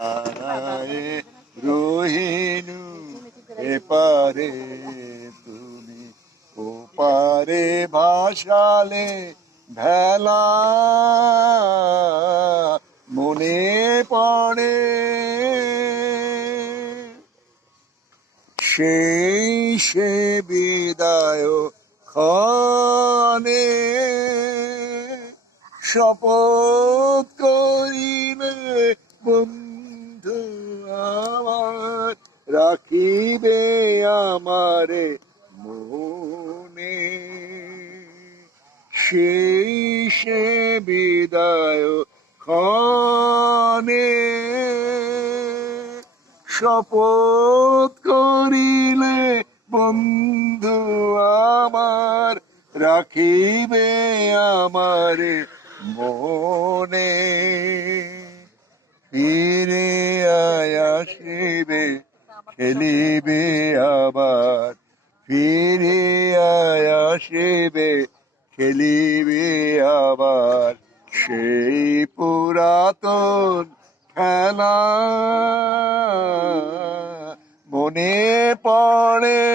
হারায়ে রহিনু এপারে তুমি ওপারে ভাসালে ভেলা মনে পড়ে সেই সে বিদায় ক্ষণে শপথ করিলে বন্ধু আমার রাখিবে আমারে মনে সেই সে বিদায় ক্ষণে শপথ করিলে বন্ধু আমার রাখিবে আমারে মনে ফিরে আসিবে খেলিবে আবার ফিরে আসিবে খেলিবে আবার সেই পুরাতন খেলা মনে পড়ে